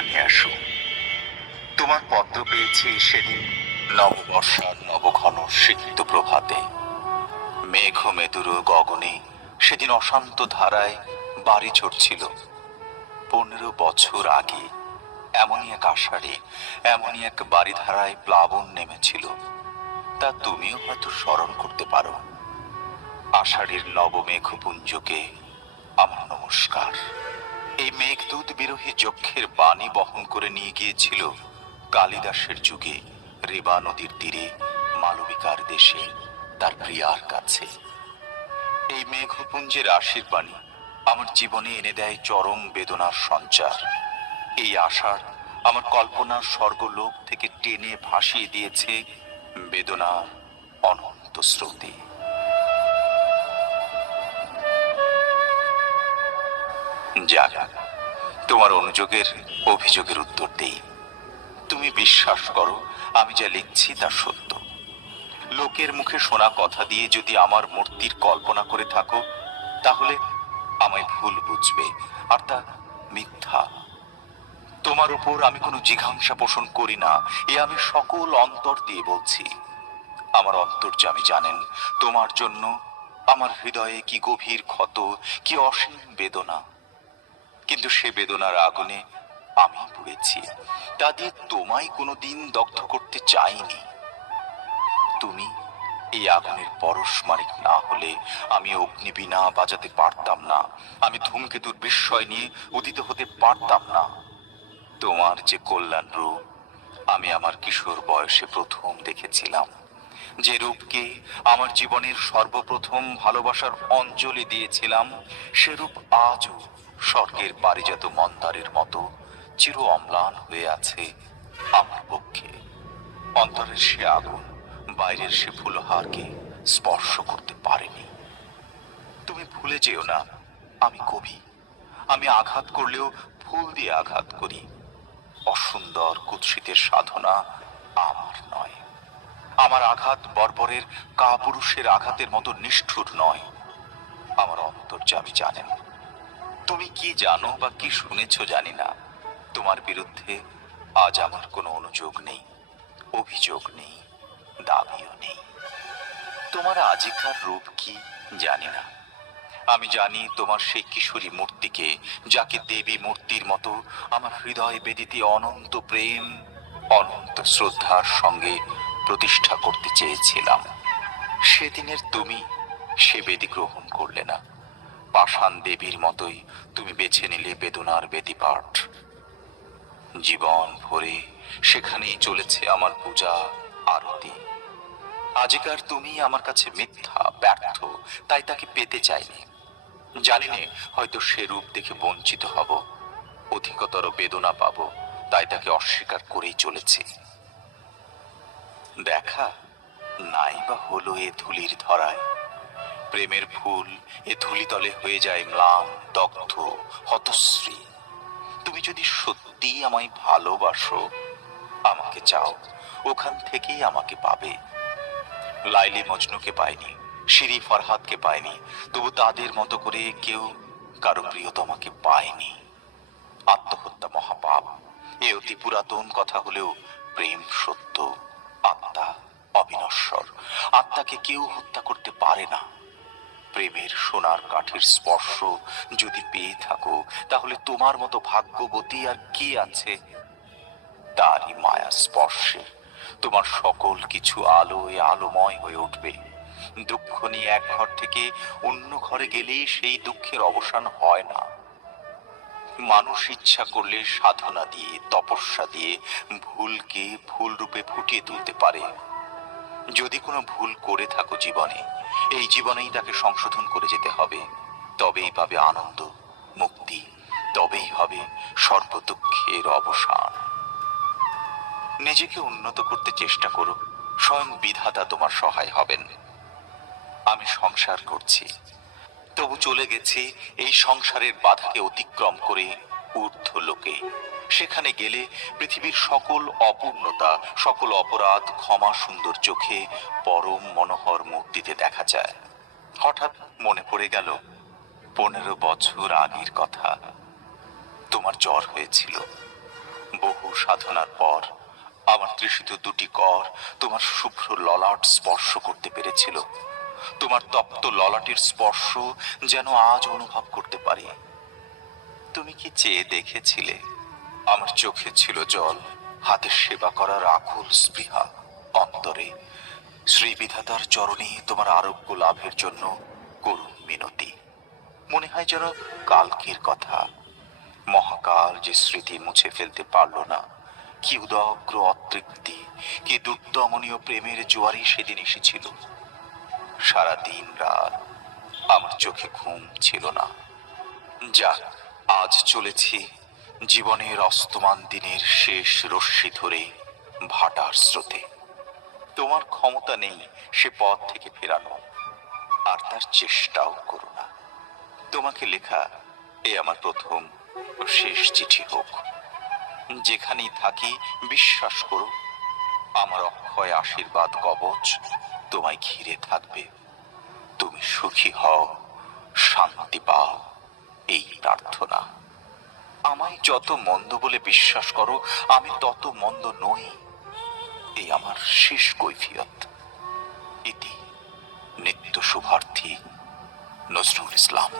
কল্যাণে আসো। তোমার পত্র পেয়েছি সেদিন নববর্ষার নবঘন সিক্ত প্রভাতে। মেঘ মেদুর গগনে সেদিন অশান্ত ধারায় বাড়ি চড়ছিল। 15 বছর আগে এমনই এক আষাঢ়ে এমনই এক বাড়িধারায় প্লাবন নেমেছিল। তা তুমিও হয়তো স্মরণ করতে পারো। আষাঢ়ের নবমেঘপুঞ্জকে আমার নমস্কার। এই মেঘদূত বিরোহী যক্ষের বাণী বহন করে নিয়ে গিয়েছিল কালিদাসের যুগে রেবা নদীর তীরে মালবিকার দেশে তার প্রিয়ার কাছে। এই মেঘপুঞ্জের আশীর্বাণী আমার জীবনে এনে দেয় চরম বেদনার সঞ্চার। এই আষাঢ় আমার কল্পনার স্বর্গলোক থেকে টেনে ভাসিয়ে দিয়েছে বেদনার অনন্ত স্রোতে। যাক, তোমার অনুযোগের অভিযোগের উত্তর দেই। তুমি বিশ্বাস করো, আমি যা লিখছি তা সত্য। লোকের মুখে শোনা কথা দিয়ে যদি আমার মূর্তির কল্পনা করে থাকো, তাহলে আমায় ভুল বুঝবে, আর তা মিথ্যা। তোমার উপর আমি কোনো জিঘাংসা পোষণ করি না, এ আমি সকল অন্তর দিয়ে বলছি। আমার অন্তর্যামী জানেন তোমার জন্য আমার হৃদয়ে কি গভীর ক্ষত, কি অসীম বেদনা। কিন্তু সে বেদনার আগুনে আমি পুড়েছি, তা দিয়ে তোমায় কোনোদিন দগ্ধ করতে চাইনি। তুমি এই আগুনের পরশমানিক না হলে আমি অগ্নিবীণা বাজাতে পারতাম না, আমি ধূমকেতুর বিস্ময় নিয়ে উদিত হতে পারতাম না। তোমার যে কল্যাণ রূপ আমি আমার কিশোর বয়সে প্রথম দেখেছিলাম, যে রূপকে আমার জীবনের সর্বপ্রথম ভালোবাসার অঞ্জলি দিয়েছিলাম, সে রূপ আজও স্বর্গের পারিজাত মন্দারের মতো চির অম্লান হয়ে আছে আমার পক্ষে। অন্তরের সে আগুন বাইরের সে ফুলহারকে স্পর্শ করতে পারেনি। তুমি ভুলে যেও না, আমি কবি। আমি আঘাত করলেও ফুল দিয়ে আঘাত করি। অসুন্দর কুৎসিতের সাধনা আমার নয়। আমার আঘাত বর্বরের কাপুরুষের আঘাতের মতো নিষ্ঠুর নয়। আমার অন্তর্যামী জানেন। তুমি কি জানো বা কি শুনেছ জানি না, তোমার বিরুদ্ধে আজ আমার কোনো অনুযোগ নেই, অভিযোগ নেই, দাবিও নেই। তোমার আজিকার রূপ কি জানি না। আমি জানি তোমার সেই কিশোরী মূর্তিকে, যাকে দেবী মূর্তির মতো আমার হৃদয় বেদিতে অনন্ত প্রেম, অনন্ত শ্রদ্ধার সঙ্গে প্রতিষ্ঠা করতে চেয়েছিলাম। সেদিনের তুমি সে বেদি গ্রহণ করলে না। পাষাণ দেবীর মতোই তুমি বেছে নিলে বেদনার বেদিপাঠ। জীবন ভরে সেখানেই চলেছে আমার পূজা আরতি। আজিকার তুমি আমার কাছে মিথ্যা, ব্যর্থ, তাই তাকে পেতে চাইনি। জানি নে, হয়তো সে রূপ দেখে বঞ্চিত হব, অধিকতর বেদনা পাব, তাই তাকে অস্বীকার করেই চলেছি। দেখা নাই বা হলো এ ধুলির ধরায়। প্রেমের ফুল এ ধুলিতলে হয়ে যায় ম্লান, দগ্ধ, হতশ্রী। তুমি যদি সত্যি আমায় ভালোবাসো, আমাকে চাও, ওখান থেকেই আমাকে পাবে। লাইলি মজনুকে পায়নি, শিরি ফরহাদকে পায়নি, তবু তাদের মতো করে কেউ কারো প্রিয়তমাকে পায়নি। আত্মহত্যা মহাপাপ, এ অতি পুরাতন কথা হলেও প্রেম সত্য, আত্মা অবিনশ্বর। আত্মাকে কেউ হত্যা করতে পারে না। প্রেমের সোনার কাঠের স্পর্শ যদি পেয়ে থাকো, তাহলে তোমার মতো ভাগ্যবতী আর কে আছে? তারই মায়া স্পর্শে তোমার সকল কিছু আলোয় আলোময় হয়ে উঠবে। দুঃখ নিয়ে এক ঘর থেকে অন্য ঘরে গেলেই সেই দুঃখের অবসান হয় না। মানুষ ইচ্ছা করলে সাধনা দিয়ে, তপস্যা দিয়ে ভুলকে ভুল রূপে ফুটিয়ে তুলতে পারে। যদি কোনো ভুল করে থাকো জীবনে, এই জীবনেই তাকে সংশোধন করে যেতে হবে। তবেই পাবে আনন্দ, মুক্তি, তবেই হবে সর্বদুঃখের অবসান। নিজেকে উন্নত করতে চেষ্টা করো, স্বয়ং বিধাতা তোমার সহায় হবেন। আমি সংসার করছি, তবু চলে গেছি এই সংসারের বাধাকে অতিক্রম করে ঊর্ধ্ব লোকে। সেখানে গেলে পৃথিবীর সকল অপূর্ণতা, সকল অপরাধ ক্ষমা সুন্দর চোখে পরম মনোহর মূর্তিতে দেখা যায়। হঠাৎ মনে পড়ে গেল 15 বছর আগের কথা। তোমার জ্বর হয়েছিল, বহু সাধনার পর আমার তৃষিত দুটি কর তোমার শুভ্র ললাট স্পর্শ করতে পেরেছিল। তোমার তপ্ত ললাটের স্পর্শ যেন আজ অনুভব করতে পারি। তুমি কি চেয়ে দেখেছিলে? আমার চোখে ছিল জল, হাতের সেবা করার আকুল স্পৃহা, অন্তরে শ্রীবিধাতার চরণে তোমার আরোগ্য লাভের জন্য করুণ মিনতি। মনে হয় যেন কালকের কথা, মহাকাল যে স্মৃতি মুছে ফেলতে পারল না। কি উদগ্র অতৃপ্তি, কি দুর্দমনীয় প্রেমের জোয়ারই সেদিন এসেছিল। সারা দিন রাত আমার চোখে ঘুম ছিল না। যাক, আজ চলেছি জীবনের অস্তমান দিনের শেষ রশ্মি ধরে ভাটার স্রোতে। তোমার ক্ষমতা নেই সে পথ থেকে ফেরানো, আর তার চেষ্টাও করো না। তোমাকে লেখা এ আমার প্রথম ও শেষ চিঠি হোক। যেখানেই থাকি বিশ্বাস করো, আমার অক্ষয় আশীর্বাদ কবচ তোমায় ঘিরে থাকবে। তুমি সুখী হও, শান্তি পাও, এই প্রার্থনা। আমায় যত মন্দ বলে বিশ্বাস করো, আমি তত মন্দ নই, এই আমার শেষ কৈফিয়ত। ইতি নিত্য শুভার্থী নজরুল ইসলাম।